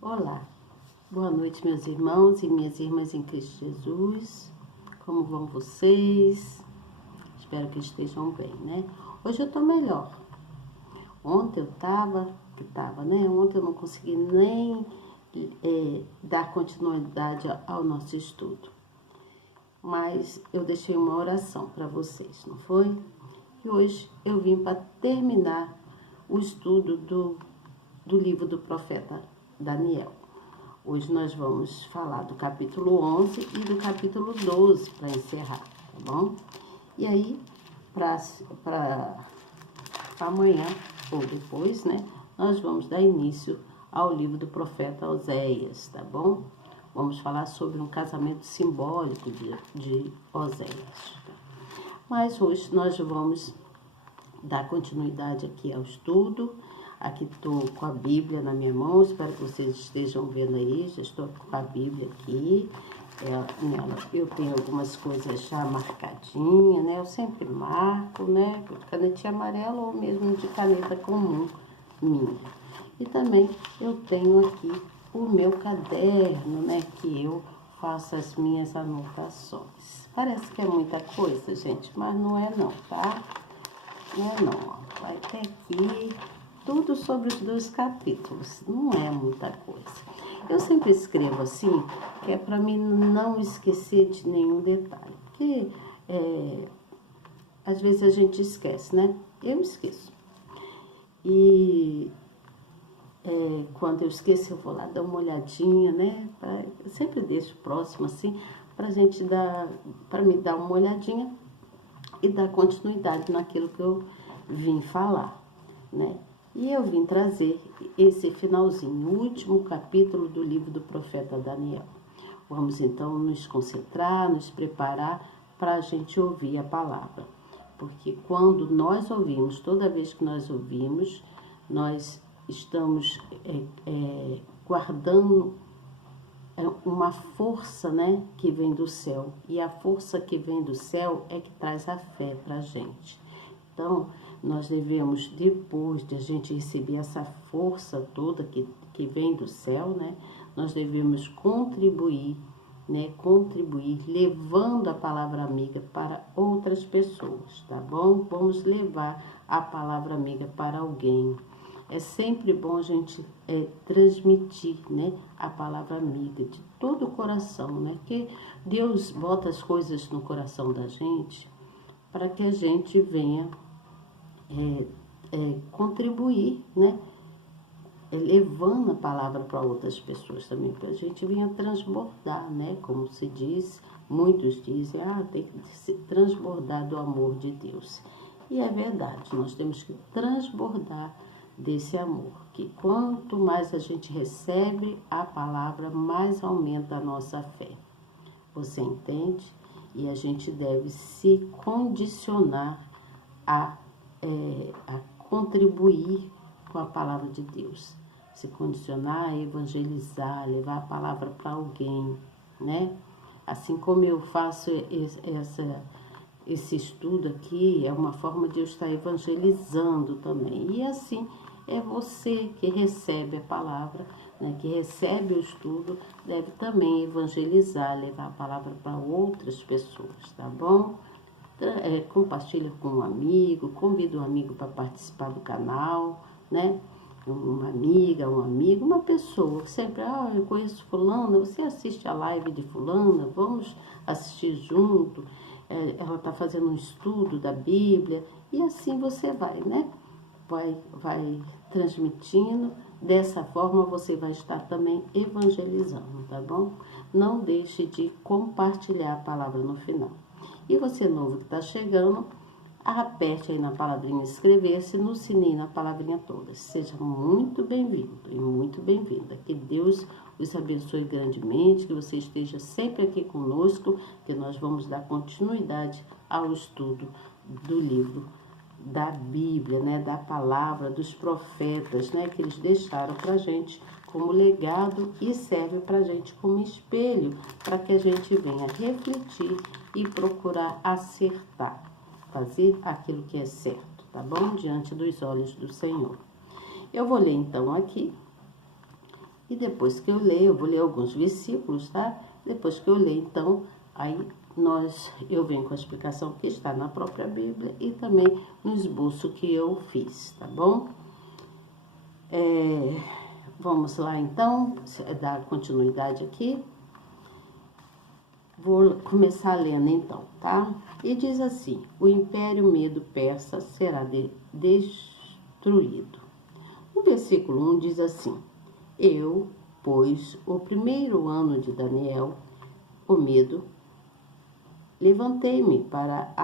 Olá, boa noite, meus irmãos e minhas irmãs em Cristo Jesus. Como vão vocês? Espero que estejam bem, né? Hoje eu tô melhor. Ontem eu tava, né? Ontem eu não consegui nem dar continuidade ao nosso estudo. Mas eu deixei uma oração para vocês, não foi? E hoje eu vim para terminar o estudo do livro do profeta Daniel. Hoje nós vamos falar do capítulo 11 e do capítulo 12 para encerrar, tá bom? E aí, para amanhã ou depois, né, nós vamos dar início ao livro do profeta Oséias, tá bom? Vamos falar sobre um casamento simbólico de Oséias. Mas hoje nós vamos dar continuidade aqui ao estudo. Aqui estou com a Bíblia na minha mão, espero que vocês estejam vendo aí, já estou com a Bíblia aqui. Nela eu tenho algumas coisas já marcadinhas, né? Eu sempre marco, né? De canetinha amarela ou mesmo de caneta comum minha. E também eu tenho aqui o meu caderno, né? Que eu faço as minhas anotações. Parece que é muita coisa, gente, mas não é não, tá? Não é não, ó. Vai ter aqui tudo sobre os 2 capítulos, não é muita coisa. Eu sempre escrevo assim, que é para mim não esquecer de nenhum detalhe, porque às vezes a gente esquece, né? Eu esqueço. E quando eu esqueço, eu vou lá dar uma olhadinha, né? Eu sempre deixo próximo assim, para me dar uma olhadinha e dar continuidade naquilo que eu vim falar, né? E eu vim trazer esse finalzinho, o último capítulo do livro do profeta Daniel. Vamos então nos concentrar, nos preparar para a gente ouvir a palavra. Porque quando nós ouvimos, toda vez que nós ouvimos, nós estamos guardando uma força, né, que vem do céu. E a força que vem do céu é que traz a fé para a gente. Então, nós devemos, depois de a gente receber essa força toda que vem do céu, né? Nós devemos contribuir, né? Contribuir, levando a palavra amiga para outras pessoas, tá bom? Vamos levar a palavra amiga para alguém. É sempre bom a gente transmitir, né, a palavra amiga de todo o coração, né? Porque Deus bota as coisas no coração da gente para que a gente venha contribuir, né? Levando a palavra para outras pessoas também, para a gente venha transbordar, né? Como se diz, muitos dizem, tem que se transbordar do amor de Deus. E é verdade, nós temos que transbordar desse amor, que quanto mais a gente recebe a palavra, mais aumenta a nossa fé. Você entende? E a gente deve se condicionar a contribuir com a palavra de Deus, se condicionar a evangelizar, levar a palavra para alguém, né? Assim como eu faço esse estudo aqui, é uma forma de eu estar evangelizando também. E assim é você que recebe a palavra, né, que recebe o estudo, deve também evangelizar, levar a palavra para outras pessoas, tá bom? Compartilha com um amigo, convida um amigo para participar do canal, né? Uma amiga, um amigo, uma pessoa, sempre, eu conheço fulana, você assiste a live de fulana, vamos assistir junto, ela está fazendo um estudo da Bíblia, e assim você vai, né? Vai transmitindo, dessa forma você vai estar também evangelizando, tá bom? Não deixe de compartilhar a palavra no final. E você novo que está chegando, aperte aí na palavrinha inscrever-se, no sininho, na palavrinha toda. Seja muito bem-vindo e muito bem-vinda. Que Deus os abençoe grandemente, que você esteja sempre aqui conosco, que nós vamos dar continuidade ao estudo do livro da Bíblia, né, da palavra, dos profetas, né, que eles deixaram para a gente como legado e serve para a gente como espelho, para que a gente venha refletir e procurar acertar, fazer aquilo que é certo, tá bom? Diante dos olhos do Senhor. Eu vou ler então aqui E depois que eu ler, eu vou ler alguns versículos, tá? Depois que eu ler, então, aí eu venho com a explicação que está na própria Bíblia e também no esboço que eu fiz, tá bom? Vamos lá, então, dar continuidade aqui. Vou começar lendo, então, tá? E diz assim: o Império Medo-Persa será destruído. No versículo 1 diz assim: eu, pois, o primeiro ano de Daniel, o medo, levantei-me para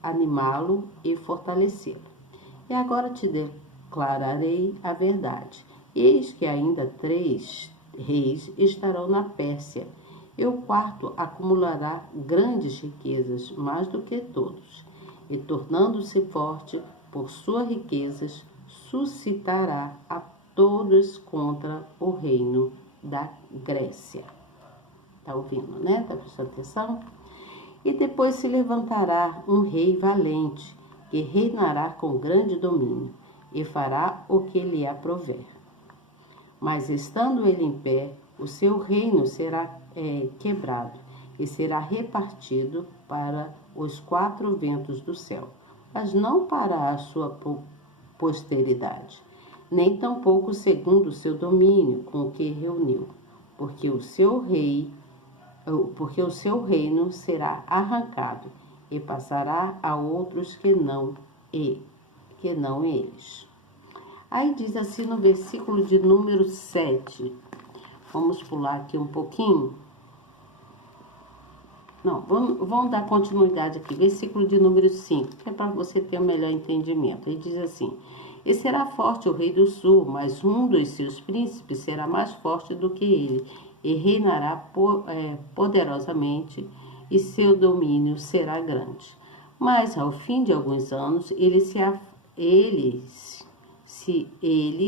animá-lo e fortalecê-lo. E agora te declararei a verdade. Eis que ainda 3 reis estarão na Pérsia, e o quarto acumulará grandes riquezas, mais do que todos, e tornando-se forte por suas riquezas, suscitará a todos contra o reino da Grécia. Tá ouvindo, né? Tá prestando atenção? E depois se levantará um rei valente, que reinará com grande domínio, e fará o que lhe aprouver. Mas estando ele em pé, o seu reino será quebrado, e será repartido para os 4 ventos do céu, mas não para a sua posteridade, nem tampouco segundo o seu domínio com o que reuniu, porque o seu reino será arrancado e passará a outros que não eles. Aí diz assim no versículo de número 7. Vamos pular aqui um pouquinho. Não, vamos dar continuidade aqui. Versículo de número 5, que é para você ter um melhor entendimento. Ele diz assim: e será forte o rei do sul, mas um dos seus príncipes será mais forte do que ele, e reinará poderosamente, e seu domínio será grande. Mas ao fim de alguns anos, eles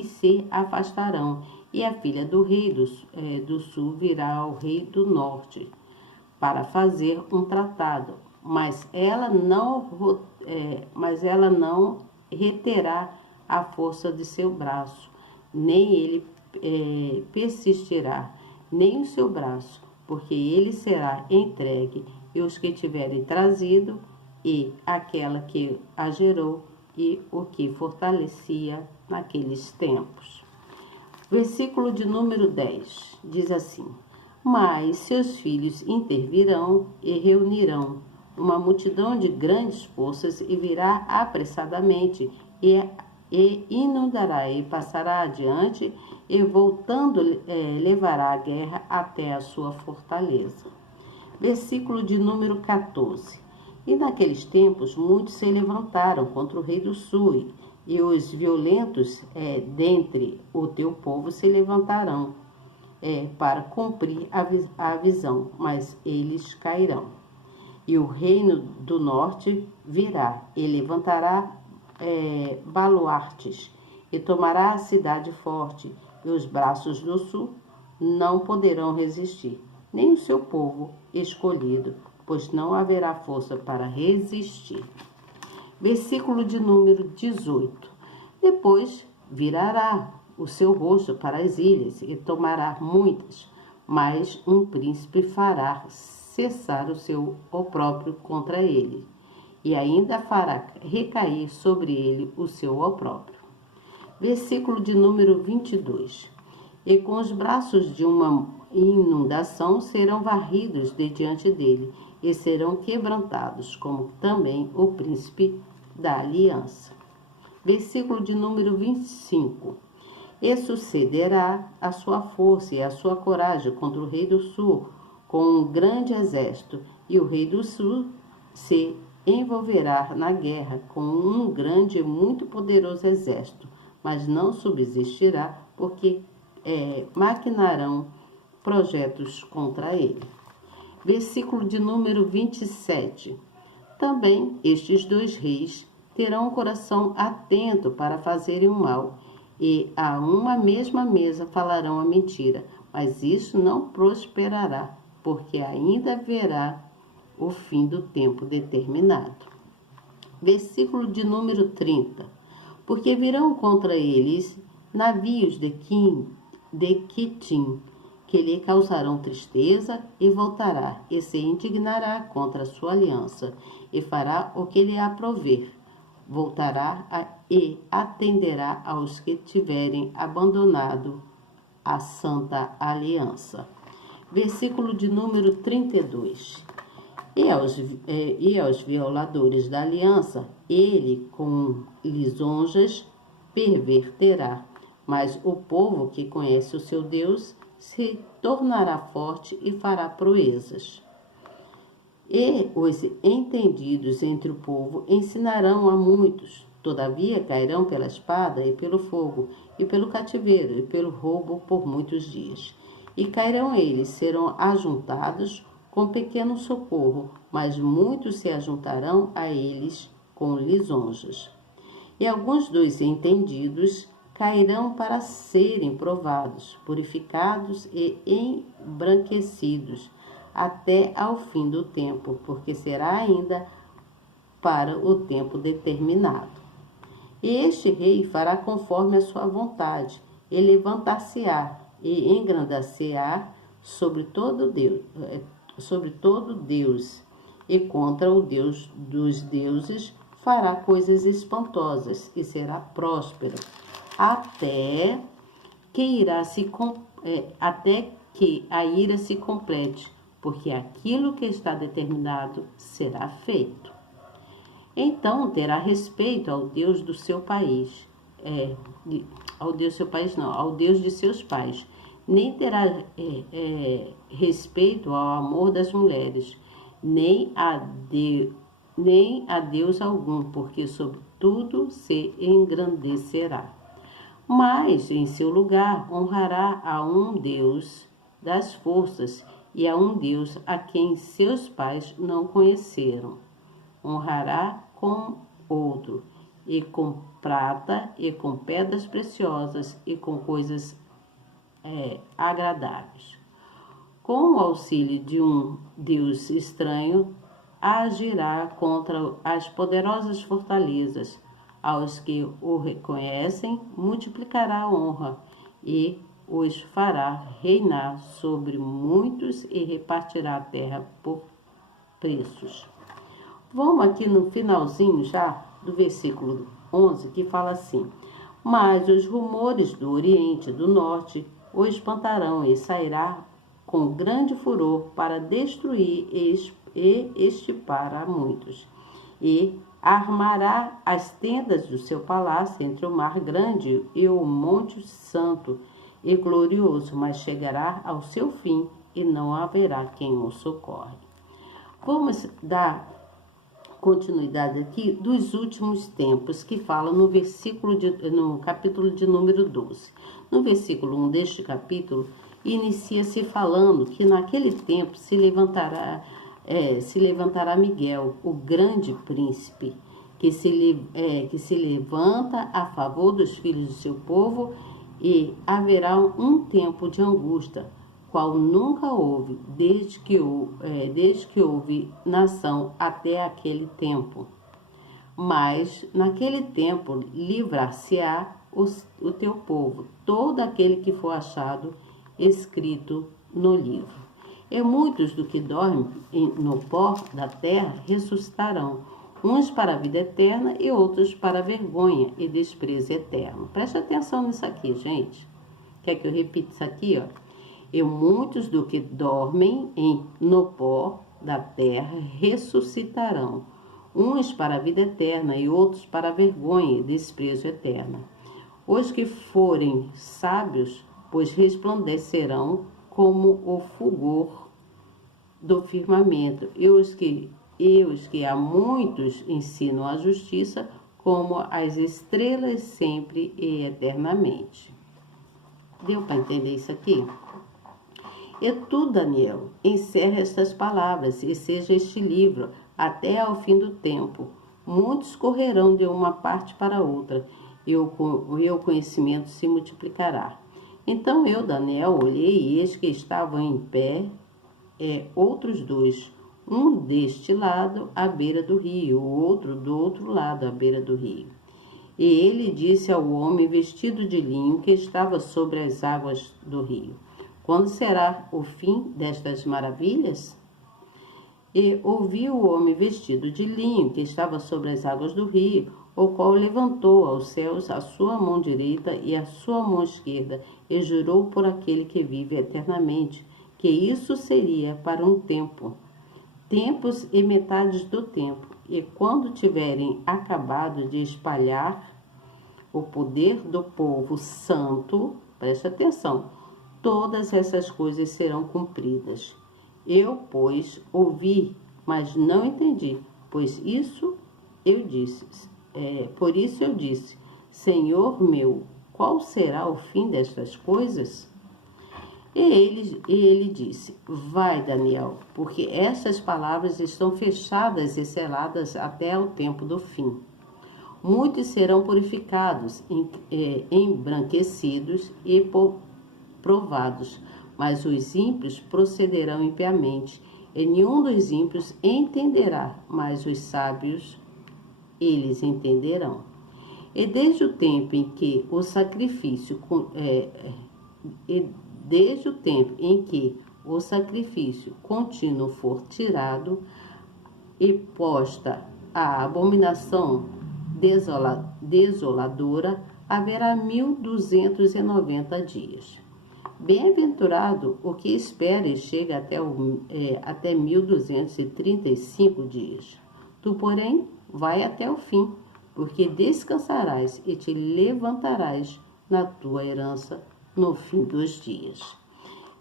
se afastarão, e a filha do rei do sul virá ao rei do norte para fazer um tratado, mas ela não reterá a força de seu braço, nem ele persistirá, nem o seu braço, porque ele será entregue, e os que tiverem trazido, e aquela que a gerou, e o que fortalecia naqueles tempos. Versículo de número 10 diz assim: mas seus filhos intervirão e reunirão uma multidão de grandes forças, e virá apressadamente e inundará e passará adiante, e voltando levará a guerra até a sua fortaleza. Versículo de número 14. E naqueles tempos muitos se levantaram contra o rei do sul, e os violentos dentre o teu povo se levantarão para cumprir a visão, mas eles cairão. E o reino do norte virá e levantará baluartes, e tomará a cidade forte, e os braços do sul não poderão resistir, nem o seu povo escolhido, pois não haverá força para resistir. Versículo de número 18. Depois virará o seu rosto para as ilhas, e tomará muitas, mas um príncipe fará cessar o seu opróbrio contra ele, e ainda fará recair sobre ele o seu opróbrio. Versículo de número 22. E com os braços de uma inundação serão varridos de diante dele, e serão quebrantados, como também o príncipe da aliança. Versículo de número 25. E sucederá a sua força e a sua coragem contra o rei do sul com um grande exército, e o rei do sul se envolverá na guerra com um grande e muito poderoso exército, mas não subsistirá, porque maquinarão projetos contra ele. Versículo de número 27. Também estes 2 reis terão um coração atento para fazerem o mal, e a uma mesma mesa falarão a mentira, mas isso não prosperará, porque ainda haverá o fim do tempo determinado. Versículo de número 30. Porque virão contra eles navios de Quitim, que lhe causarão tristeza, e voltará, e se indignará contra a sua aliança, e fará o que lhe aprouver. E atenderá aos que tiverem abandonado a santa aliança. Versículo de número 32. E aos violadores da aliança, ele com lisonjas perverterá. Mas o povo que conhece o seu Deus se tornará forte e fará proezas. E os entendidos entre o povo ensinarão a muitos. Todavia cairão pela espada e pelo fogo, e pelo cativeiro, e pelo roubo por muitos dias. E cairão eles, serão ajuntados com pequeno socorro, mas muitos se ajuntarão a eles com lisonjas. E alguns dos entendidos cairão para serem provados, purificados e embranquecidos, até ao fim do tempo, porque será ainda para o tempo determinado. E este rei fará conforme a sua vontade, e levantar-se-á, e engrandecer-á sobre todo Deus, e contra o Deus dos deuses fará coisas espantosas, e será próspero, até que a ira se complete, porque aquilo que está determinado será feito. Então terá respeito ao Deus do seu país, ao Deus de seus pais. Nem terá respeito ao amor das mulheres, nem a Deus algum, porque sobre tudo se engrandecerá. Mas em seu lugar honrará a um Deus das forças e a um Deus a quem seus pais não conheceram. Honrará com outro, e com prata, e com pedras preciosas, e com coisas agradáveis. Com o auxílio de um Deus estranho, agirá contra as poderosas fortalezas. Aos que o reconhecem, multiplicará a honra, e os fará reinar sobre muitos, e repartirá a terra por preços. Vamos aqui no finalzinho já do versículo 11, que fala assim: mas os rumores do Oriente e do Norte o espantarão, e sairá com grande furor para destruir e extirpar a muitos. E armará as tendas do seu palácio entre o mar grande e o monte santo e glorioso, mas chegará ao seu fim, e não haverá quem o socorre. Vamos dar continuidade aqui dos últimos tempos, que fala no capítulo de número 12. No versículo 1 deste capítulo, inicia-se falando que naquele tempo se levantará Miguel, o grande príncipe, que se levanta a favor dos filhos do seu povo, e haverá um tempo de angústia, qual nunca houve, desde que houve nação até aquele tempo. Mas naquele tempo livrar-se-á o teu povo, todo aquele que for achado escrito no livro. E muitos do que dormem no pó da terra ressuscitarão, uns para a vida eterna e outros para a vergonha e desprezo eterno. Preste atenção nisso aqui, gente. Quer que eu repita isso aqui, ó? E muitos do que dormem no pó da terra ressuscitarão, uns para a vida eterna e outros para a vergonha e desprezo eterno. Os que forem sábios, pois resplandecerão como o fulgor do firmamento, e os que a muitos ensinam a justiça, como as estrelas sempre e eternamente. Deu para entender isso aqui? E tu, Daniel, encerra estas palavras, e seja este livro até ao fim do tempo. Muitos correrão de uma parte para outra, e o conhecimento se multiplicará. Então eu, Daniel, olhei, e eis que estavam em pé outros dois, um deste lado à beira do rio, o outro do outro lado à beira do rio. E ele disse ao homem vestido de linho que estava sobre as águas do rio: Quando será o fim destas maravilhas? E ouviu o homem vestido de linho que estava sobre as águas do rio, o qual levantou aos céus a sua mão direita e a sua mão esquerda, e jurou por aquele que vive eternamente, que isso seria para um tempo, tempos e metades do tempo, e quando tiverem acabado de espalhar o poder do povo santo, preste atenção, todas essas coisas serão cumpridas. Eu, pois, ouvi, mas não entendi, pois isso eu disse. Por isso eu disse, Senhor meu, qual será o fim destas coisas? E ele disse, vai, Daniel, porque estas palavras estão fechadas e seladas até o tempo do fim. Muitos serão purificados, embranquecidos e provados, mas os ímpios procederão impiamente, e nenhum dos ímpios entenderá, mas os sábios, eles entenderão. E desde o tempo em que o sacrifício contínuo for tirado e posta a abominação desoladora, haverá 1290 dias. Bem-aventurado o que espera e chega até 1235 dias. Tu, porém, vai até o fim, porque descansarás e te levantarás na tua herança no fim dos dias.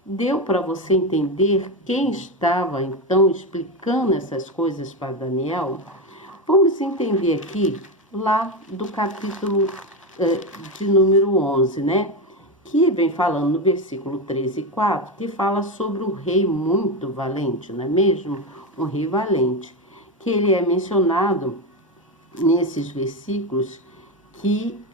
Deu para você entender quem estava, então, explicando essas coisas para Daniel? Vamos entender aqui, lá do capítulo de número 11, né? Que vem falando no versículo 13 e 4, que fala sobre um rei muito valente, não é mesmo? Um rei valente, que ele é mencionado nesses versículos, que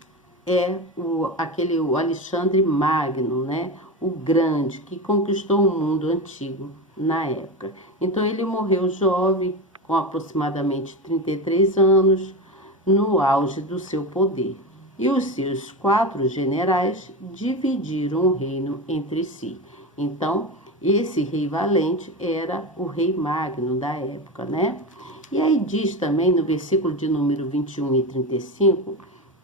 é o Alexandre Magno, né? O grande, que conquistou o mundo antigo na época. Então ele morreu jovem, com aproximadamente 33 anos, no auge do seu poder. E os seus 4 generais dividiram o reino entre si. Então, esse rei valente era o rei Magno da época, né? E aí diz também no versículo de número 21 e 35,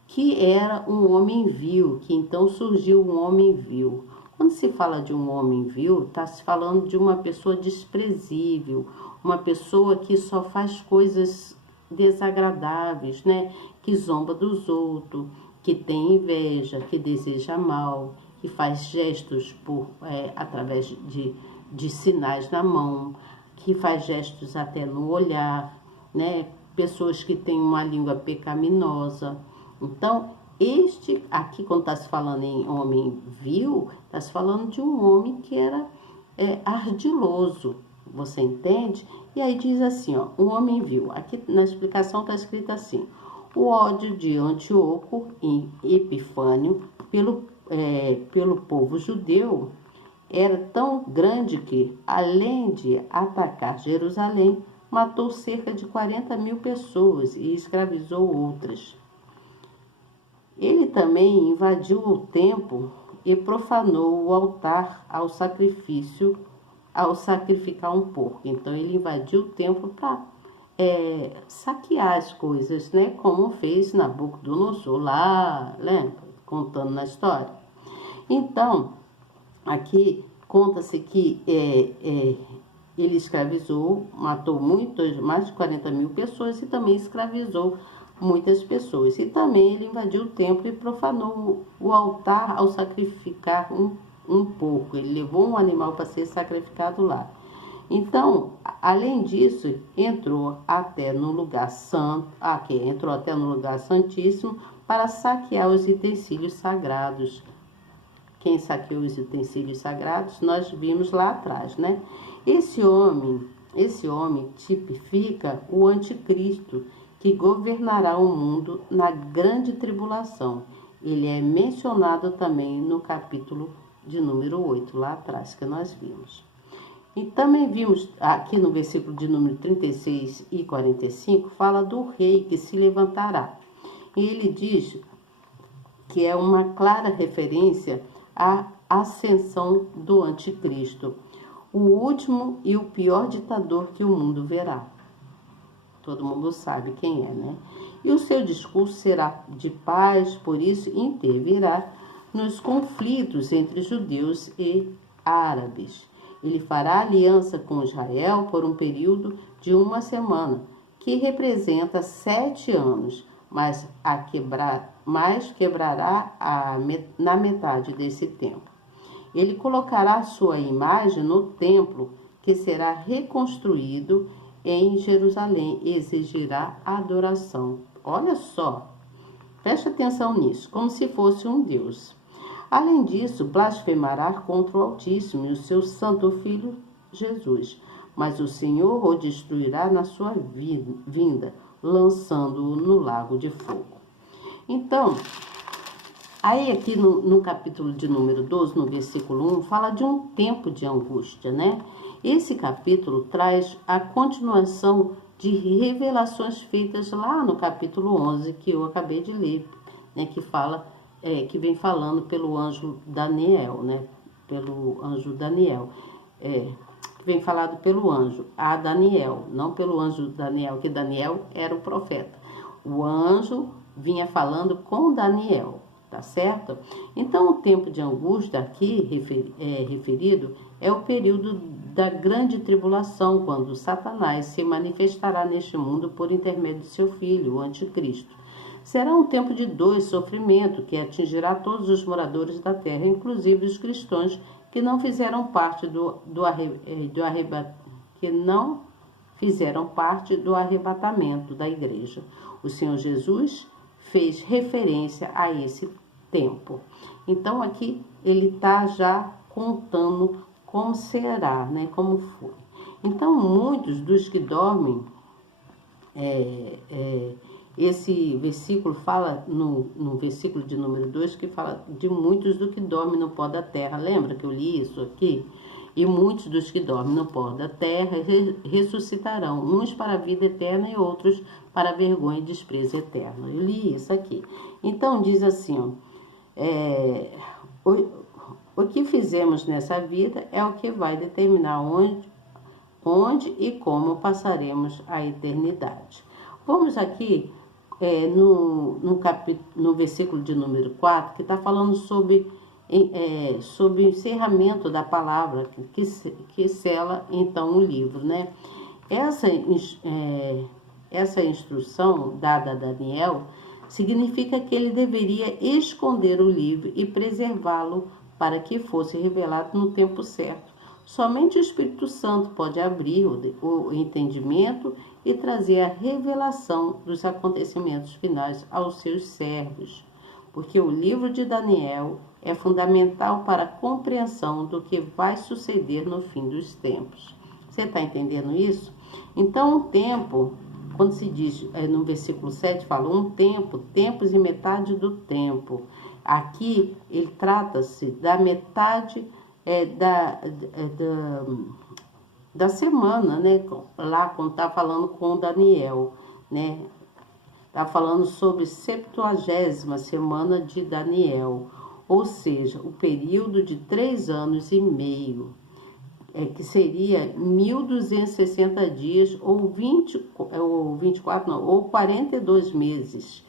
que era um homem vil, que então surgiu um homem vil. Quando se fala de um homem vil, está se falando de uma pessoa desprezível, uma pessoa que só faz coisas desagradáveis, né? Que zomba dos outros, que tem inveja, que deseja mal, que faz gestos através de sinais na mão, que faz gestos até no olhar, né? Pessoas que têm uma língua pecaminosa. Então, aqui quando está se falando em homem vil, está se falando de um homem que era ardiloso, você entende? E aí diz assim, ó, um homem vil. Aqui na explicação está escrito assim: o ódio de Antíoco e Epifânio pelo povo judeu era tão grande que, além de atacar Jerusalém, matou cerca de 40.000 pessoas e escravizou outras. Ele também invadiu o templo e profanou o altar ao sacrificar um porco. Então ele invadiu o templo para saquear as coisas, né? Como fez Nabucodonosor lá, lembra? Contando na história. Então, aqui conta-se que ele escravizou, matou mais de 40.000 pessoas e também escravizou muitas pessoas. E também ele invadiu o templo e profanou o altar ao sacrificar um porco. Ele levou um animal para ser sacrificado lá. Então, além disso, entrou até no lugar santíssimo para saquear os utensílios sagrados. Quem saqueou os utensílios sagrados, nós vimos lá atrás, né? Esse homem tipifica o anticristo, que governará o mundo na grande tribulação. Ele é mencionado também no capítulo de número 8, lá atrás, que nós vimos. E também vimos aqui no versículo de número 36 e 45, fala do rei que se levantará. E ele diz que é uma clara referência à ascensão do anticristo, o último e o pior ditador que o mundo verá. Todo mundo sabe quem é, né? E o seu discurso será de paz, por isso intervirá nos conflitos entre judeus e árabes. Ele fará aliança com Israel por um período de 1 semana, que representa 7 anos, mas quebrará na metade desse tempo. Ele colocará sua imagem no templo, que será reconstruído em Jerusalém, e exigirá adoração. Olha só, preste atenção nisso, como se fosse um Deus. Além disso, blasfemará contra o Altíssimo e o seu santo filho Jesus. Mas o Senhor o destruirá na sua vinda, lançando-o no lago de fogo. Então, aí aqui no capítulo de número 12, no versículo 1, fala de um tempo de angústia, né? Esse capítulo traz a continuação de revelações feitas lá no capítulo 11, que eu acabei de ler, né? Que vem falando pelo anjo Daniel, né? Pelo anjo Daniel. Que vem falado pelo anjo a Daniel, não pelo anjo Daniel, que Daniel era o profeta. O anjo vinha falando com Daniel, tá certo? Então, o tempo de angústia aqui referido é o período da grande tribulação, quando Satanás se manifestará neste mundo por intermédio de seu filho, o anticristo. Será um tempo de dor e sofrimento que atingirá todos os moradores da terra, inclusive os cristãos que não fizeram parte do arrebatamento da igreja. O Senhor Jesus fez referência a esse tempo. Então aqui ele está já contando como será, né? Como foi. Então muitos dos que dormem, esse versículo fala no versículo de número 2, que fala de muitos do que dormem no pó da terra. Lembra que eu li isso aqui? E muitos dos que dormem no pó da terra ressuscitarão, uns para a vida eterna e outros para a vergonha e desprezo eterno. Eu li isso aqui. Então diz assim, o que fizemos nessa vida é o que vai determinar onde e como passaremos a eternidade. Vamos aqui no versículo de número 4, que está falando sobre o encerramento da palavra que sela então o livro, né? Essa instrução dada a Daniel significa que ele deveria esconder o livro e preservá-lo para que fosse revelado no tempo certo. Somente o Espírito Santo pode abrir o entendimento e trazer a revelação dos acontecimentos finais aos seus servos, porque o livro de Daniel é fundamental para a compreensão do que vai suceder no fim dos tempos. Você está entendendo isso? Então, um tempo, quando se diz no versículo 7, fala um tempo, tempos e metade do tempo. Aqui, ele trata-se da metade da semana, né? Lá quando está falando com Daniel, né? Está falando sobre 70ª semana de Daniel, ou seja, o período de 3 anos e meio, que seria 1260 dias ou 42 meses.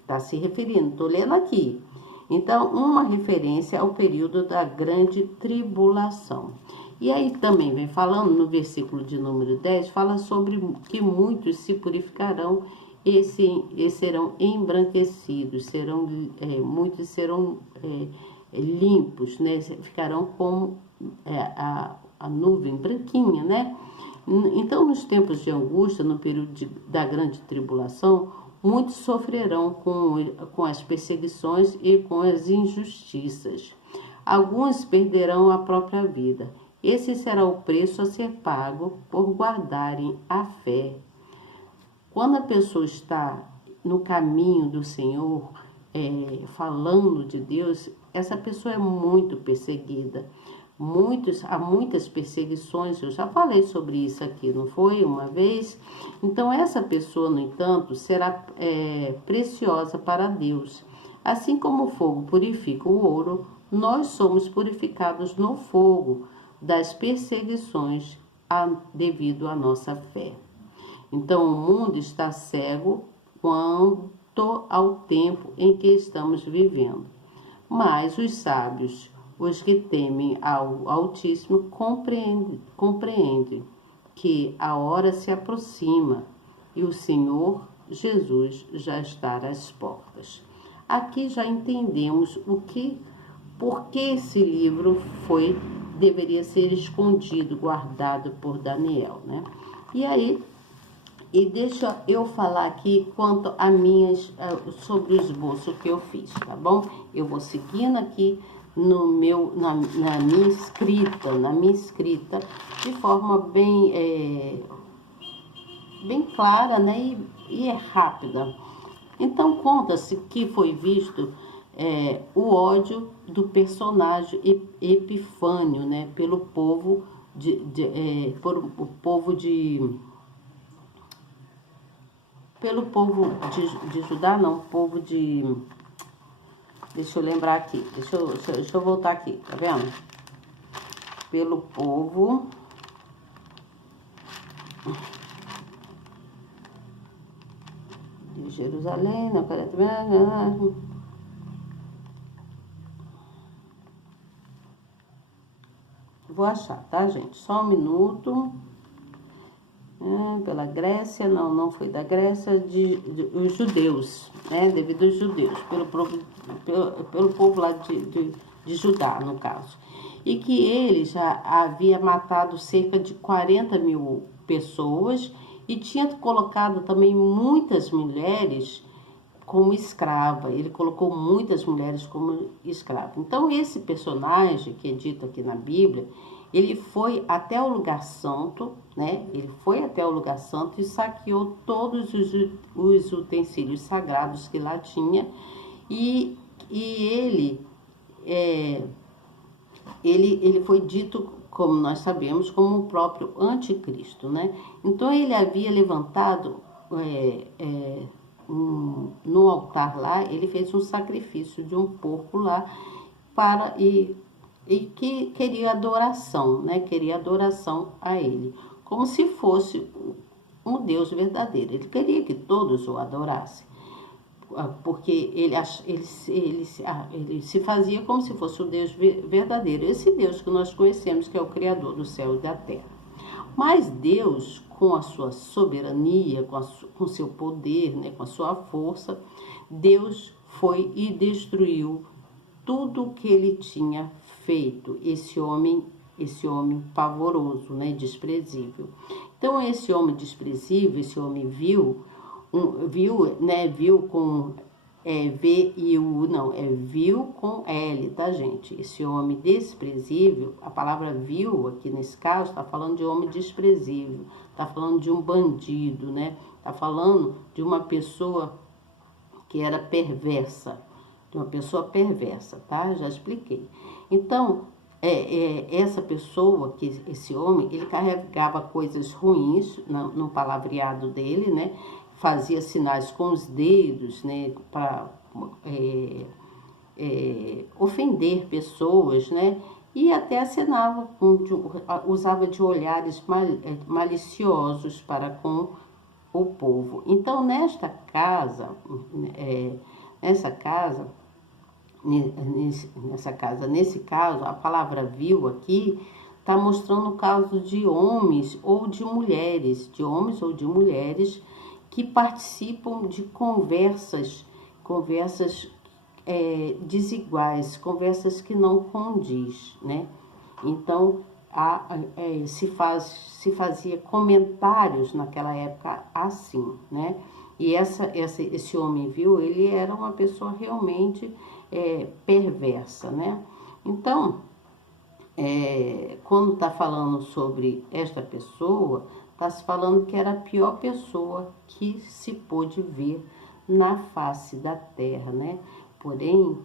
Está se referindo, estou lendo aqui. Então, uma referência ao período da grande tribulação. E aí também vem falando no versículo de número 10, fala sobre que muitos se purificarão e serão embranquecidos, muitos serão limpos, né? Ficarão como a nuvem branquinha, né? Então, nos tempos de angústia, no período da grande tribulação, muitos sofrerão com as perseguições e com as injustiças. Alguns perderão a própria vida. Esse será o preço a ser pago por guardarem a fé. Quando a pessoa está no caminho do Senhor, falando de Deus, essa pessoa é muito perseguida. Há muitas perseguições, eu já falei sobre isso aqui, não foi? Uma vez. Então, essa pessoa, no entanto, será preciosa para Deus. Assim como o fogo purifica o ouro, nós somos purificados no fogo das perseguições devido à nossa fé. Então, o mundo está cego quanto ao tempo em que estamos vivendo. Mas os sábios, os que temem ao Altíssimo, compreendem que a hora se aproxima e o Senhor Jesus já está às portas. Aqui já entendemos por que esse livro deveria ser escondido, guardado por Daniel, né? E aí, deixa eu falar aqui quanto a sobre o esboço que eu fiz, tá bom? Eu vou seguindo aqui na minha escrita, de forma bem clara, né? E é rápida. Então, conta-se que foi visto o ódio do personagem Epifânio, né? Pelo povo de Judá, não, povo de... Deixa eu lembrar aqui, deixa eu voltar aqui, tá vendo? Pelo povo de Jerusalém, vou achar, tá, gente? Só um minuto. Pela Grécia, não foi da Grécia, os judeus, né? Devido aos judeus, pelo povo lá de Judá, no caso. E que ele já havia matado cerca de 40 mil pessoas e tinha colocado também muitas mulheres como escrava. Ele colocou muitas mulheres como escrava. Então, esse personagem que é dito aqui na Bíblia, ele foi até o lugar santo, né? Ele foi até o lugar santo e saqueou todos os utensílios sagrados que lá tinha. E ele foi dito, como nós sabemos, como o próprio anticristo, né? Então, ele havia levantado no altar lá, ele fez um sacrifício de um porco lá e que queria adoração, né? Queria adoração a ele, como se fosse um Deus verdadeiro. Ele queria que todos o adorassem, porque ele se fazia como se fosse o Deus verdadeiro, esse Deus que nós conhecemos, que é o Criador do céu e da terra. Mas Deus, com a sua soberania, com o seu poder, né? Com a sua força, Deus foi e destruiu tudo o que ele tinha feito, esse homem pavoroso, né, desprezível. Então, esse homem desprezível, esse homem vil com V-I-U, não, é vil com L, tá, gente? Esse homem desprezível, a palavra vil aqui nesse caso está falando de homem desprezível, está falando de um bandido, né? Está falando de uma pessoa que era perversa, tá? Já expliquei. Então, essa pessoa, esse homem, ele carregava coisas ruins no palavreado dele, né? Fazia sinais com os dedos, né? Para ofender pessoas, né? E até acenava, usava de olhares maliciosos para com o povo. Então, nessa casa, nesse caso, a palavra vil aqui está mostrando o caso de homens ou de mulheres, que participam de conversas desiguais, conversas que não condiz, né? Então, se fazia comentários naquela época assim, né? E esse homem vil, ele era uma pessoa realmente perversa, né? Então, quando está falando sobre esta pessoa, está se falando que era a pior pessoa que se pôde ver na face da terra, né? Porém,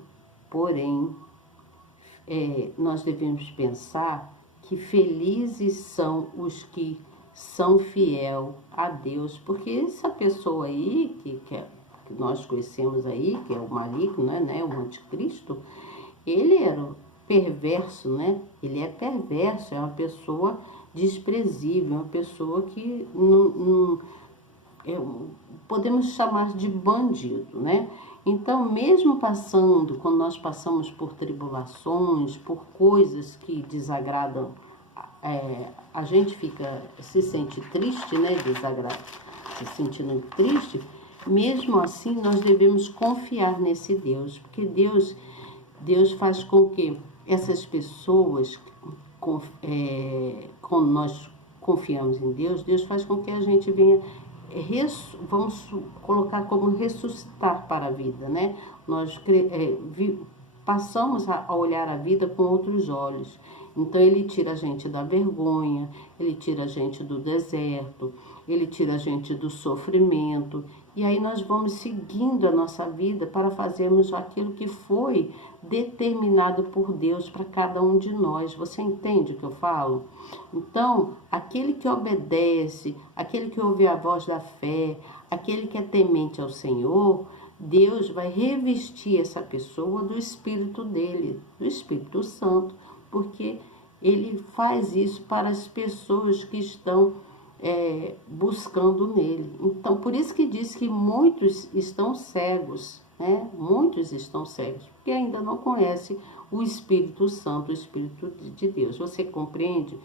nós devemos pensar que felizes são os que são fiel a Deus, porque essa pessoa aí, que nós conhecemos aí, que é o maligno, né, o anticristo, ele era perverso, né? Ele é perverso, é uma pessoa desprezível, uma pessoa que não podemos chamar de bandido, né? Então, mesmo passando, quando nós passamos por tribulações, por coisas que desagradam, a gente se sente triste, né? Se sentindo triste, mesmo assim nós devemos confiar nesse Deus, porque Deus faz com que essas pessoas, quando nós confiamos em Deus faz com que a gente venha, vamos colocar como ressuscitar para a vida, né? Nós passamos a olhar a vida com outros olhos. Então, ele tira a gente da vergonha, ele tira a gente do deserto, ele tira a gente do sofrimento. E aí nós vamos seguindo a nossa vida para fazermos aquilo que foi determinado por Deus para cada um de nós. Você entende o que eu falo? Então, aquele que obedece, aquele que ouve a voz da fé, aquele que é temente ao Senhor, Deus vai revestir essa pessoa do Espírito dele, do Espírito Santo, porque ele faz isso para as pessoas que estão buscando nele. Então, por isso que diz que muitos estão cegos, né? Muitos estão cegos, porque ainda não conhecem o Espírito Santo, o Espírito de Deus. Você compreende?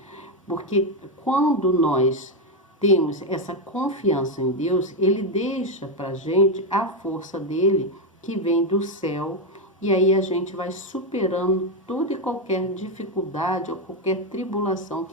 Porque quando nós temos essa confiança em Deus, ele deixa para a gente a força dele que vem do céu, e aí a gente vai superando toda e qualquer dificuldade ou qualquer tribulação